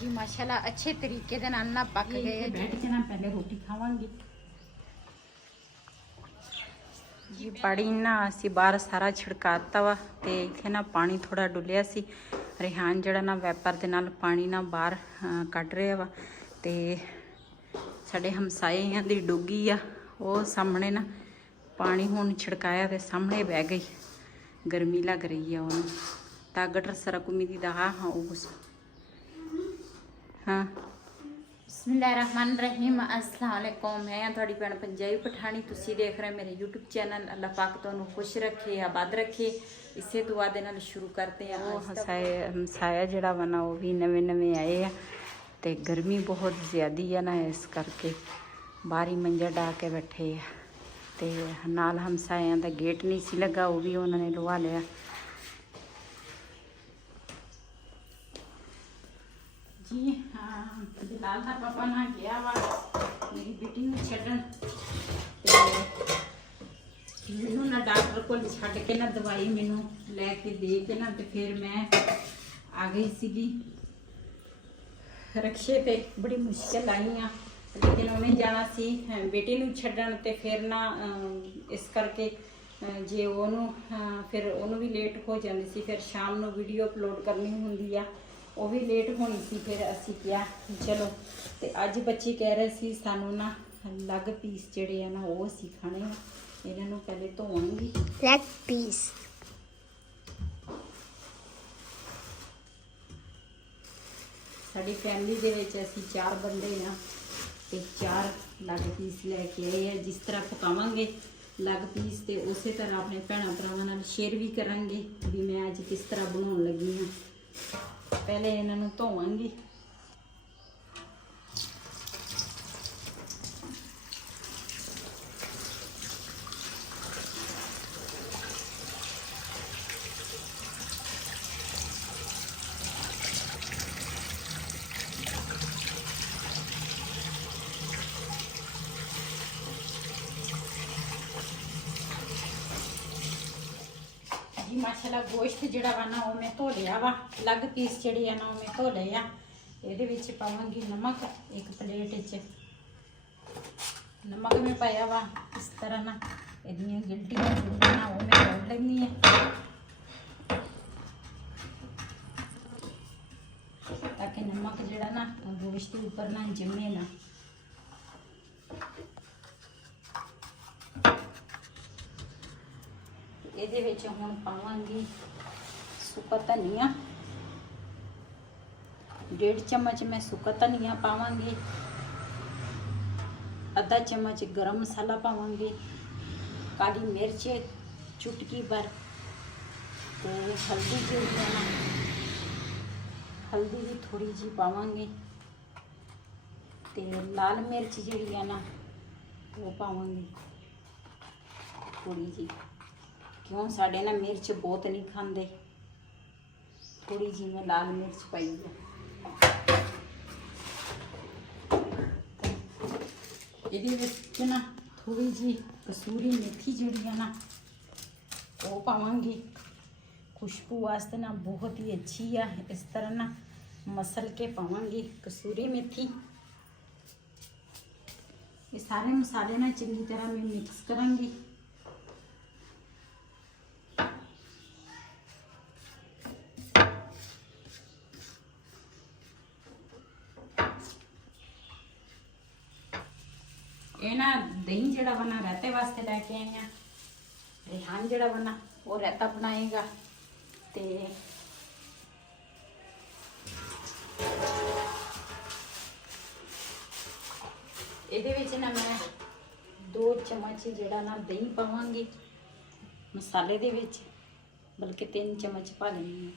जी माशाल्लाह अच्छे तरीके दे नाल ना पक गए। बैठ के ना पहले रोटी खावांगी जी। पानी ना असीं बाहर सारा छिड़काता वा ते इत्थे ना पानी थोड़ा डुलिया सी। रिहान जिहड़ा ना वैपर दे नाल पानी ना बाहर कढ रहा वा ते साडे हमसाइयां दी डुगी आ वो सामने ना पानी हुण छिड़काया ते सामने बह गई। गर्मी लग रही है उन्हें ਤਾਂ ਗਟਰ ਸਾਰਾ ਕੁਮੀ ਦੀ ਦਾ ਹਾਂ ਉਹ ਕੁਛ ਹਾਂ। ਬਿਸਮਿਲ੍ਲਾਹਿਰਰਹਿਮਾਨਿਰਰਹੀਮ अस्सलाम वालेकुम। मैं थोड़ी भैन पंजाबी पठानी, तुसी देख रहे मेरे यूट्यूब चैनल। अल्लाह पाक तुहानू खुश रखे, आबाद रखे। इसे दुआ दे नाल शुरू करते हैं। हमसाया जिहड़ा वा ना वो भी नवे नवे आए आ ते गर्मी बहुत ज़्यादा है ना, इस करके बाहर ही मंजा डा के बैठे आ ते नाल हमसाया दा गेट नहीं सी लगा, वो भी उन्होंने लवा लिया जी। हाँ बिलाल का पापा ना गया वा मेरी बेटी नूं छड्डण ते मैनू ना डॉक्टर कोल छड्ड के ना दवाई मैनू लैके दे के ना ते फिर मैं आ गई सीगी रक्शे पे। बड़ी मुश्किल आई हाँ, लेकिन उन्हें जाना सी बेटी नूं छड्डण ते फिर ना इस करके जे ओनू फिर ओनू भी लेट हो जाती सी। फिर शाम नूं वीडियो अपलोड करनी हुंदी आ, वो भी लेट होनी सी। फिर असी क्या चलो तो अज बच्चे कह रहे सी सानू ना लग पीस जिहड़े आ ना वो असी खाने। इन्हां नूं पहले धोवांगी लेग पीस। साडी फैमिली दे विच असी 4 बंदे आ ते 4 लग पीस लैके आए आ। जिस तरह पकावांगे लग पीस ते उसे तरह अपने भैणां भरावां नाल शेयर भी करांगे भी मैं अज किस तरह बनाउण लगी हाँ। पहले इन्हों धोवांगी जी। माशाल्लाह गोश्त जिहड़ा वा ना वो मैं धो लिया वा। अलग पीस जिहड़े आ ना वो मैं धो लए आ। इहदे विच पावांगी नमक। एक प्लेट च नमक में पाया वा। इस तरह ना इहदियां गिल्टियां जिहड़ियां ना वो मैं कढ लैनी है ताकि नमक जिहड़ा ना गोश्त के ऊपर ना जमे ना। ਇਹਦੇ ਵਿੱਚ ਹੁਣ ਪਾਵਾਂਗੀ ਸੁੱਕਾ ਧਨੀਆ। 1.5 चम्मच मैं सुक्का धनिया पावांगी। आधा चम्मच गरम मसाला पावांगी। काली मिर्च चुटकी भर ते हल्दी जी ना हल्दी भी थोड़ी जी पावांगी ते लाल मिर्च जी है ना वो पावांगी थोड़ी जी। क्यों साढ़े ना मिर्च बहुत नहीं खाते, थोड़ी जी मैं लाल मिर्च पाई है। ये ना थोड़ी जी कसूरी मेथी जी है ना वो पावांगी। खुशबू वास्ते ना बहुत ही अच्छी है। इस तरह ना मसल के पावांगी कसूरी मेथी। ये सारे मसाले ना चंगी तरह मैं मिक्स करांगी। ये ना दही जड़ा बना रहते वास्ते लैके आई हैं। रिहान जड़ा बना वो रहता बनाएगा ते ਇਹਦੇ ਵਿੱਚ ਨਾ मैं 2 चम्मच जड़ा ना दही पावांगी मसाले दे विच, बल्कि 3 चम्मच पा लेनी है।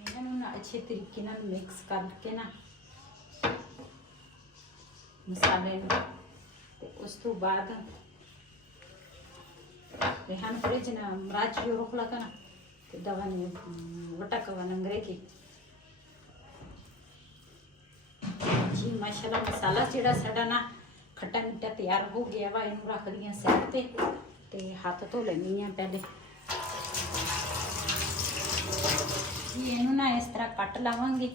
इन्हों ना अच्छे तरीके नाल मिक्स करके ना मसाले ते उस तो बाद रेहान फ्रिज ना मराच जो रोक लगा ना तो दवा ने वटा कवा नंगरे की जी। माशाल्लाह मसाला जिहड़ा साडा ना खट्टा मीठा तैयार हो गया वा। इनू रख दियां साइड ते हाथ धो लैनी है पहले जी। इनू ना इस तरह कट लावांगे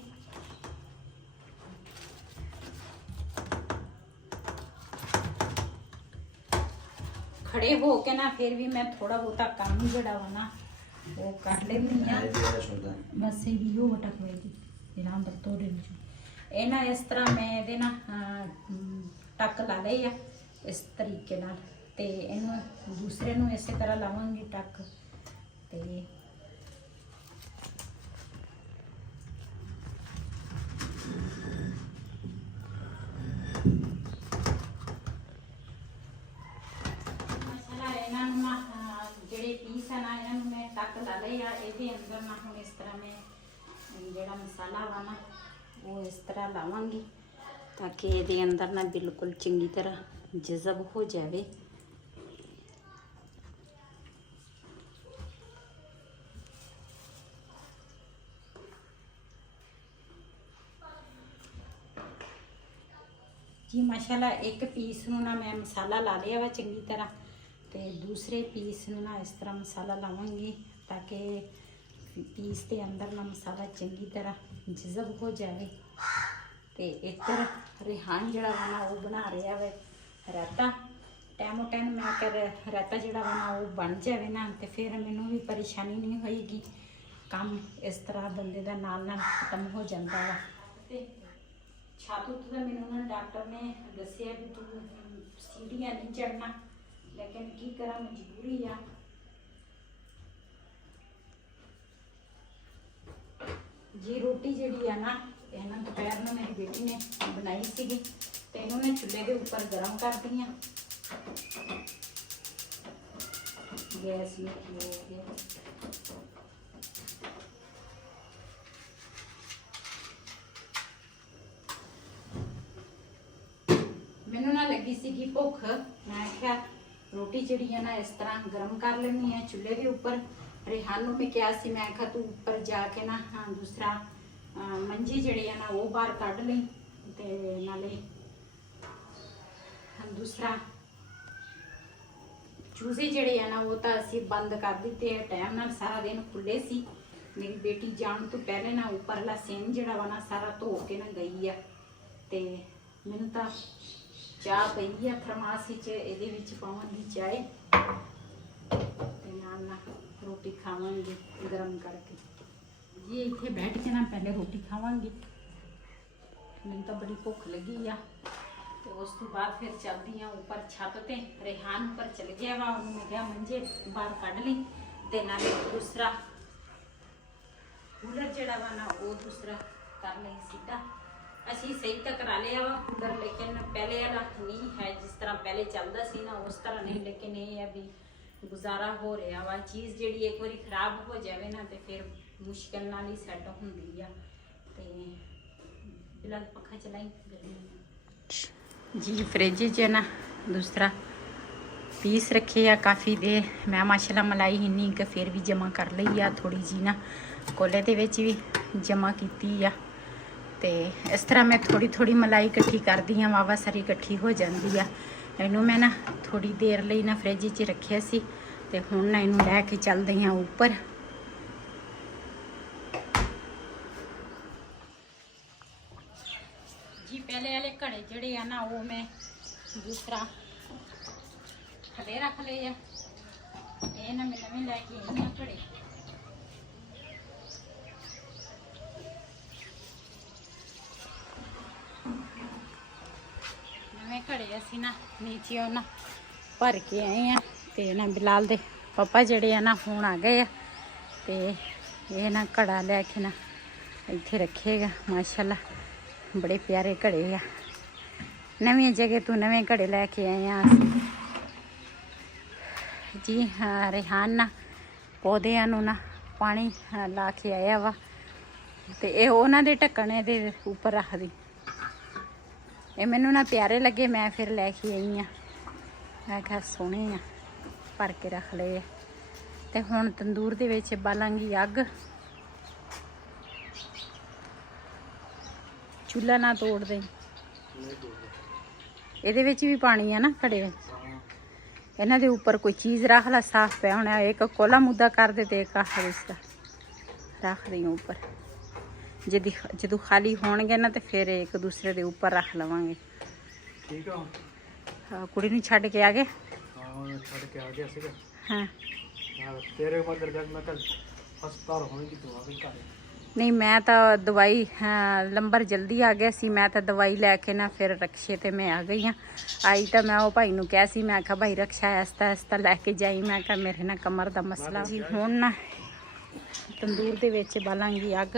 खड़े हो के ना फिर भी मैं थोड़ा बहुता काम ही जड़ा वा ना वो कर लेनी आ। बस ये वटक होएगी इनाम पर तोड़े ਇਹ ਨਾ ਇਸ ਤਰ੍ਹਾਂ ਮੈਂ ਇਹਦੇ ਨਾ ਟੱਕ ਲਾ ਲਏ ਆ ਇਸ ਤਰੀਕੇ ਨਾਲ ਤੇ ਇਹਨੂੰ ਦੂਸਰੇ ਨੂੰ ਇਸੇ ਤਰ੍ਹਾਂ ਲਾਵਾਂਗੀ ਟੱਕ ਤੇ ਮਸਾਲਾ ਇਹਨਾਂ ਨੂੰ ਨਾ ਜਿਹੜੇ ਪੀਸ ਆ ਨਾ ਇਹਨਾਂ ਨੂੰ ਮੈਂ ਟੱਕ ਲਾ ਲਏ ਆ ਇਹਦੇ ਅੰਦਰ ਨਾ ਹੁਣ ਇਸ ਤਰ੍ਹਾਂ ਮੈਂ ਜਿਹੜਾ ਮਸਾਲਾ ਵਾ ਨਾ वो इस तरह लावांगी ताकि ये अंदर ना बिल्कुल चंगी तरह जज़ब हो जाए। जी माशाल्लाह एक पीस नूं ना मैं मसाला ला लिया वा चंगी तरह ते दूसरे पीस नूं ना इस तरह मसाला लावांगी ताकि पीस के अंदर ना मसाला चंगी तरह जज़ब हो जाए। तो इधर रिहान जड़ा वा ना वो बना रहा वे रायता टाइमो टाइम मैं कर रायता जड़ा वा ना वो बन जाए ना तो फिर मैनू भी परेशानी नहीं होएगी काम इस तरह बंदे का नाल नाल खत्म हो जाता वा। छत उत्ते मैनू ना डॉक्टर ने दसिया भी तू सीढ़ियाँ नहीं चढ़ना लेकिन की करा मजबूरी आ। जी रोटी जी है ना इन्होंने दोपहर में मेरी बेटी ने बनाई सी तो इन्होंने चूल्हे के ऊपर गर्म कर दी गैस में हो गया। मैनू ना लगी सी भुख मैं क्या रोटी जी है ना इस तरह गर्म कर लेनी है चूल्हे के ऊपर। रेहान में क्या सी मैं कहा तू ऊपर जाके ना हाँ दूसरा मंजी जड़ी है ना वो बाहर कढ़ ली ते नाले दूसरा चूजे जड़े है ना वो तो असी बंद कर दिते है टाइम नाल सारा दिन खुले सी। मेरी बेटी जान तो पहले ना उपरला सेम जड़ा वा ना सारा धो के ना गई है ते मैनू तो चाह पई है थरमास ये पावांगी चाय ना रोटी खावांगी गर्म करके। ये इतने बैठ के ना पहले रोटी खावांगी मैंने तो बड़ी भुख लगी आ। तो उस तो बाद फिर चलती हाँ ऊपर छत ते रेहान ऊपर चल गया वा उन्होंने क्या मंजे बाहर कढ़ ली ते नाले दूसरा कूलर जड़ा वा ना वो दूसरा कर ली सीधा असी सही तो करा लिया वा कूलर लेकिन पहले वाला नहीं है जिस तरह पहले चलता सी ना उस तरह नहीं लेकिन ये है भी गुजारा हो रहा वा। चीज़ जी एक बार खराब हो जाए ना तो फिर मुश्किल नाल ही सैट होंदी आ। फिलहाल पखा चलाई गर्मी जी फ्रिज च ना दूसरा पीस रखे आ काफ़ी दे मैं माशाल्लाह मलाई इन्नी कि फिर भी जमा कर ली आ थोड़ी जी ना कोले दे विच भी जमा की आ। तो इस तरह मैं थोड़ी थोड़ी मलाई इकट्ठी करदी हाँ वावा सारी इकट्ठी हो जाती आ। इनू मैं ना थोड़ी देर ਲਈ ना फ्रिज च रखिया सी ते हुण ना इनू लैके चलदी हाँ ऊपर। जी पहले वाले घड़े जड़े आ ना वो मैं दूसरा थले रख ले ये ना मैं नवे लैके आई हाँ घड़े। घड़े असी ना नीचे ना भर के आए हैं तो ना बिलाल दे पापा जड़े है ना फोन आ गए तो ये ना घड़ा लैके ना इत्थे रखेगा माशाल्लाह बड़े प्यारे घड़े आ। नवी जगह तो नवे घड़े लैके आए हैं असी जी। हाँ रेहान ना पौधे ना पानी ला के आया वा तो ये उन्होंने ढक्कन दे उपर रख दी ये मैनू ना प्यारे लगे मैं फिर लैके आई हाँ मैं क्या सोहने आ भर के रख ले। तो हुण तंदूर दे विच बालांगी अग चूल्हा ना तोड़ दे ये भी पानी है ना घड़े इन्हां दे उपर कोई चीज़ रख ला साफ पे होना एक कोला मुद्दा कर दे तो एक दूसरा रख दी उपर जदों खाली होणगे ना तो फिर एक दूसरे के उपर रख लवांगे। ठीक है कुड़ी नूं छड्ड के आ गए। ਹੁਣ ਛੱਡ ਕੇ ਆ ਗਿਆ ਸੀਗਾ ਹਾਂ ਨਾਲ ਤੇਰੇ ਮਗਰ ਜਦ ਮੈਂ ਕੱਲ ਹਸਪਤਾਲ ਹੋਣਗੀ ਤੂੰ ਆ ਗਈ ਘਰ ਨਹੀਂ ਮੈਂ ਤਾਂ ਦਵਾਈ ਲੰਬਰ ਜਲਦੀ ਆ ਗਿਆ ਸੀ ਮੈਂ ਤਾਂ ਦਵਾਈ ਲੈ ਕੇ ਨਾ ਫਿਰ ਰਕਸ਼ੇ ਤੇ ਮੈਂ ਆ ਗਈ ਹਾਂ ਆਈ ਤਾਂ ਮੈਂ ਉਹ ਭਾਈ ਨੂੰ ਕਿਹਾ ਸੀ ਮੈਂ ਕਿਹਾ ਭਾਈ ਰਕਸ਼ਾ ਐਸਤਾ ਲੈ ਕੇ ਜਾਈ ਮੈਂ ਕਿਹਾ ਮੇਰੇ ਨਾਲ ਕਮਰ ਦਾ ਮਸਲਾ ਜੀ ਹੁਣ ਨਾ ਤੰਦੂਰ ਦੇ ਵਿੱਚ ਬਾਲਾਂਗੀ ਅੱਗ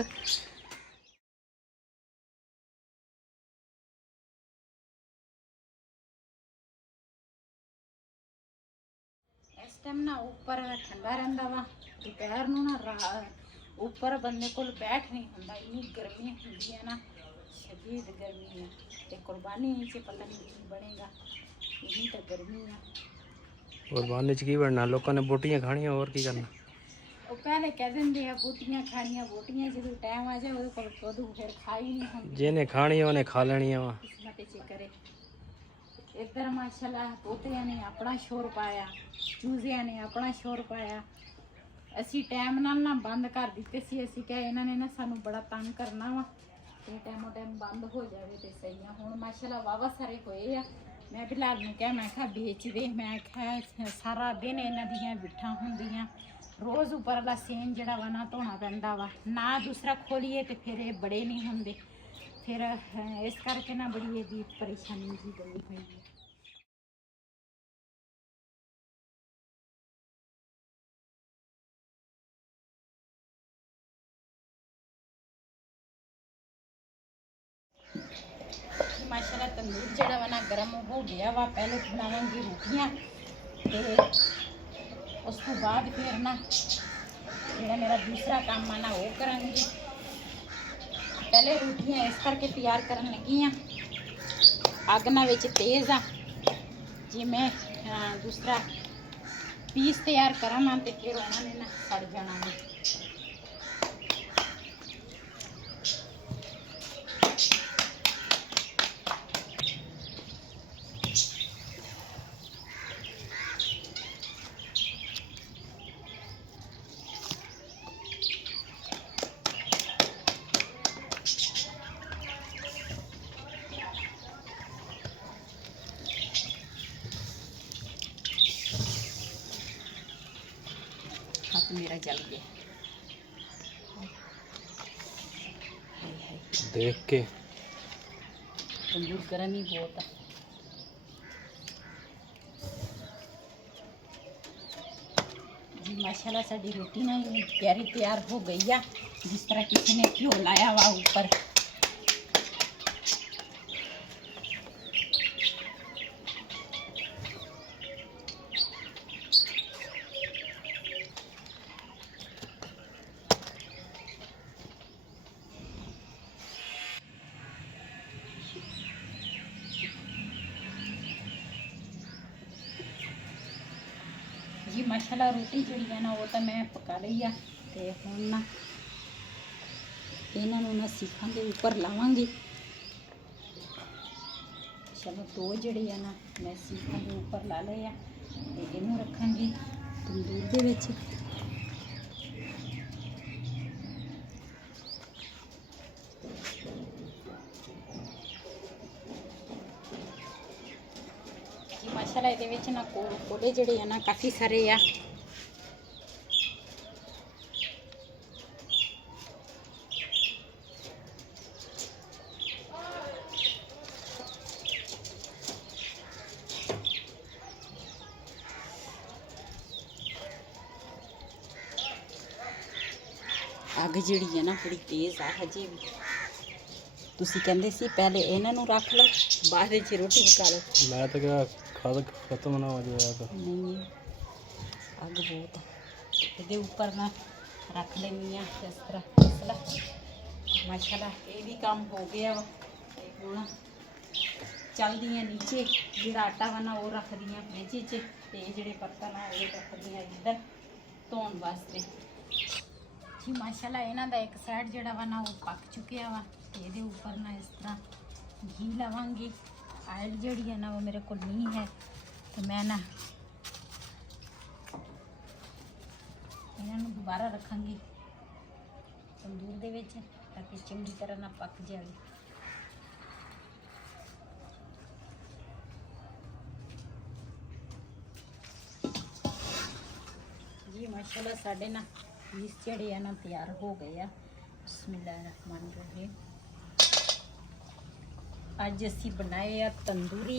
ਇਸ ਟਾਈਮ ਨਾ ਉੱਪਰ ਠੰਡਾ ਰਹਿੰਦਾ ਵਾ ਦੁਪਹਿਰ ਨੂੰ ਨਾ ਉੱਪਰ ਬੰਦੇ ਕੋਲ ਬੈਠ ਨਹੀਂ ਹੁੰਦਾ ਇੰਨੀ ਗਰਮੀ ਹੁੰਦੀ ਹੈ ਨਾ ਸ਼ਦੀਦ ਗਰਮੀ ਹੈ ਤੇ ਕੁਰਬਾਨੀ ਚ ਪਤਾ ਨਹੀਂ ਕੀ ਬਣੇਗਾ ਇੰਨੀ ਤਾਂ ਗਰਮੀ ਆ ਕੁਰਬਾਨੀ ਚ ਕੀ ਬਣਨਾ ਲੋਕਾਂ ਨੇ ਬੋਟੀਆਂ ਖਾਣੀਆਂ ਹੋਰ ਕੀ ਕਰਨਾ ਉਹ ਪਹਿਲੇ ਕਹਿ ਦਿੰਦੇ ਆ ਬੋਟੀਆਂ ਖਾਣੀਆਂ ਬੋਟੀਆਂ ਜਦੋਂ ਟਾਈਮ ਆ ਜਾਏ ਉਹਦੇ ਕੋਲ ਉਦੋਂ ਫਿਰ ਖਾ ਹੀ ਨਹੀਂ ਹੁੰਦੀ ਜਿਹਨੇ ਖਾਣੀ ਉਹਨੇ ਖਾ ਲੈਣੀਆਂ ਵਾ ਕਿਸਮਤ ਚ ਕਰੇ ਇੱਧਰ ਮਾਸ਼ਾਅੱਲਾ ਤੋਤਿਆਂ ਨੇ ਆਪਣਾ ਸ਼ੋਰ ਪਾਇਆ ਚੂਜ਼ਿਆਂ ਨੇ ਆਪਣਾ ਸ਼ੋਰ ਪਾਇਆ ਅਸੀਂ ਟਾਈਮ ਨਾਲ ਨਾ ਬੰਦ ਕਰ ਦਿੱਤੇ ਸੀ ਅਸੀਂ ਕਿਹਾ ਇਹਨਾਂ ਨੇ ਨਾ ਸਾਨੂੰ ਬੜਾ ਤੰਗ ਕਰਨਾ ਵਾ ਤੇ ਟਾਈਮੋ ਟਾਈਮ ਬੰਦ ਹੋ ਜਾਵੇ ਤੇ ਸਹੀ ਆ ਹੁਣ ਮਾਸ਼ਾਅੱਲਾ ਵਾਵਾ ਸਾਰੇ ਹੋਏ ਆ ਮੈਂ ਬਿਲਾਲ ਨੂੰ ਕਿਹਾ ਮੈਂ ਕਿਹਾ ਵੇਚ ਦੇ ਮੈਂ ਕਿਹਾ ਸਾਰਾ ਦਿਨ ਇਹਨਾਂ ਦੀਆਂ ਬਿੱਠਾਂ ਹੁੰਦੀਆਂ ਰੋਜ਼ ਉੱਪਰਲਾ ਸੇਨ ਜਿਹੜਾ ਵਾ ਨਾ ਧੋਣਾ ਪੈਂਦਾ ਵਾ ਨਾ ਦੂਸਰਾ ਖੋਲੀਏ ਤੇ ਫਿਰ ਇਹ ਬੜੇ ਨਹੀਂ ਹੁੰਦੇ ਫਿਰ ਇਸ ਕਰਕੇ ਨਾ ਬੜੀ ਇਹਦੀ ਪਰੇਸ਼ਾਨੀ ਜੀ ਬਣੀ ਹੋਈ ਹੈ ਮਾਸ਼ਾਅੱਲਾ ਤੰਦੂਰ ਜਿਹੜਾ ਵਾ ਨਾ ਗਰਮ ਹੋ ਗਿਆ ਵਾ ਪਹਿਲੇ ਬਣਾਵਾਂਗੀ ਰੋਟੀਆਂ ਤੇ ਉਸ ਤੋਂ ਬਾਅਦ ਫਿਰ ਨਾ ਜਿਹੜਾ ਮੇਰਾ ਦੂਸਰਾ ਕੰਮ ਆ ਨਾ ਉਹ ਕਰਾਂਗੀ ਪਹਿਲੇ ਰੋਟੀਆਂ ਇਸ ਕਰਕੇ ਤਿਆਰ ਕਰਨ ਲੱਗੀ ਆ ਅੱਗ ਨਾ ਵਿੱਚ ਤੇਜ਼ ਆ ਜਿਵੇਂ ਦੂਸਰਾ ਪੀਸ ਤਿਆਰ ਕਰਾਂ ਨਾ ਤੇ ਫਿਰ ਉਹਨਾਂ ਨੇ ਨਾ ਸੜ ਜਾਣਾ ਵਾ मेरा जल गया देख के तंदूर गर्म ही बहुत है जी माशाल्लाह साड़ी रोटी ना प्यारी तैयार हो गई है जिस तरह किसी ने घ्यो लाया हुआ ऊपर जी माशाल्लाह रोटी जी है ना वो तो मैं पका ली है तो हम ना इन्हों ना सीखा के उपर लावांगी चलो दो जड़े है ना मैं सीखा के उपर ला ले इनू रखांगी तंदूर दे विच माशाल्लाह ਇਹਦੇ ਵਿੱਚ ਨਾ ਕੋਲੇ ਜਿਹੜੇ ਆ ਨਾ ਕਾਫੀ ਸਾਰੇ ਆ ਅੱਗ ਜਿਹੜੀ ਹੈ ਨਾ ਬੜੀ ਤੇਜ਼ ਆ ਹਜੇ ਵੀ ਤੁਸੀਂ ਕਹਿੰਦੇ ਸੀ ਪਹਿਲੇ ਇਹਨਾਂ ਨੂੰ ਰੱਖ ਲਓ ਬਾਅਦ ਵਿੱਚ ਰੋਟੀ ਪਕਾ ਲਓ ਮੈਂ ਤਾਂ ਕਿਹਾ ਖਾਦ ਖਤਮ ਨਾ ਹੋ ਜਾਏ ਅੱਗ ਨਹੀਂ ਅੱਗ ਬਹੁਤ ਇਹਦੇ ਉੱਪਰ ਨਾ ਰੱਖ ਲੈਂਦੀ ਆ ਇਸ ਤਰ੍ਹਾਂ ਮਸਲਾ ਮਾਸ਼ਾਅੱਲਾ ਇਹ ਵੀ ਕੰਮ ਹੋ ਗਿਆ ਵਾ ਤੇ ਹੁਣ ਚੱਲਦੀਆਂ ਨੀਚੇ ਜਿਹੜਾ ਆਟਾ ਵਾ ਨਾ ਉਹ ਰੱਖਦੀਆਂ ਫ੍ਰਿਜ 'ਚ ਤੇ ਜਿਹੜੇ ਬਰਤਨ ਆ ਉਹ ਰੱਖਦੀਆਂ ਇੱਧਰ ਧੋਣ ਵਾਸਤੇ ਜੀ ਮਾਸ਼ਾਅੱਲਾ ਇਹਨਾਂ ਦਾ ਇੱਕ ਸਾਈਡ ਜਿਹੜਾ ਵਾ ਨਾ ਉਹ ਪੱਕ ਚੁੱਕਿਆ ਵਾ ਤੇ ਇਹਦੇ ਉੱਪਰ ਨਾ ਇਸ ਤਰ੍ਹਾਂ घी लवांगी आयल जड़ी है ना वो मेरे को नहीं है तो मैं ना इन्हों दोबारा रखांगी तंदूर दे विच ताकि चंगी तरह ना पक जाए ਮਾਸ਼ਾਅੱਲਾ ਸਾਡੇ ਨਾ ਪੀਸ ਜਿਹੜੇ ਆ ਨਾ ਤਿਆਰ ਹੋ ਗਏ ਆ। ਬਿਸਮਿਲ੍ਲਾਹਿਰਰਹਿਮਾਨਿਰਰਹੀਮ। ਅੱਜ ਅਸੀਂ ਬਣਾਏ ਆ tandoori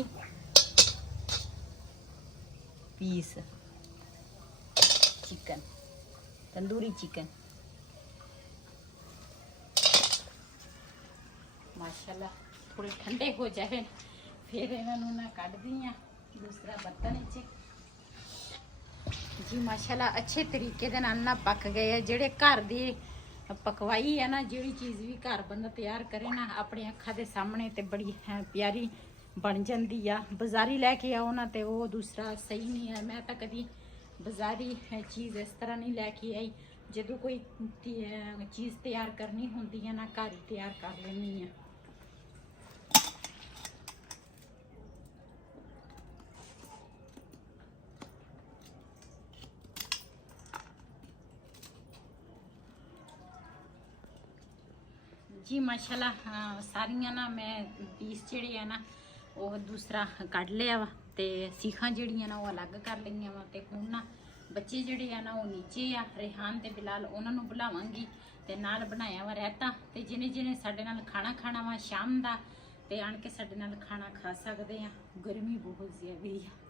piece chicken, tandoori chicken. माशाल्लाह थोड़े ठंडे हो जाए फिर इन्हों ना कट दी दूसरा बर्तन जी। माशाल्लाह अच्छे तरीके दे नाल ना पक गए हैं। जेड़े घर दी पकवाई है ना, जिहड़ी चीज़ भी घर बंदा तैयार करे ना अपनी अखा दे सामने ते बड़ी प्यारी बन जाती है। बाजारी लैके आओ ना तो वो दूसरा सही नहीं है। मैं तो कभी बाजारी चीज़ इस तरह नहीं लैके आई। जो कोई चीज़ तैयार करनी होंदी है ना घर ही तैयार कर लेनी है। जी माशाल्लाह सारियां ना मैं पीस जिहड़े है ना वो दूसरा कढ़ लिया वा ते सीखां जिहड़ियां ना वो अलग कर लईआं वा। ते हुण ना बच्चे जिहड़े आ ना वो नीचे आ, रेहान ते बिलाल उन्हां नूं बुलावांगी ते नाल बनाया वा रायता। ते जिन्हें जिन्हें साडे नाल खाना खाना वा शाम दा ते आण के साडे नाल खाना खा सकदे आ। गर्मी बहुत ज़्यादा है।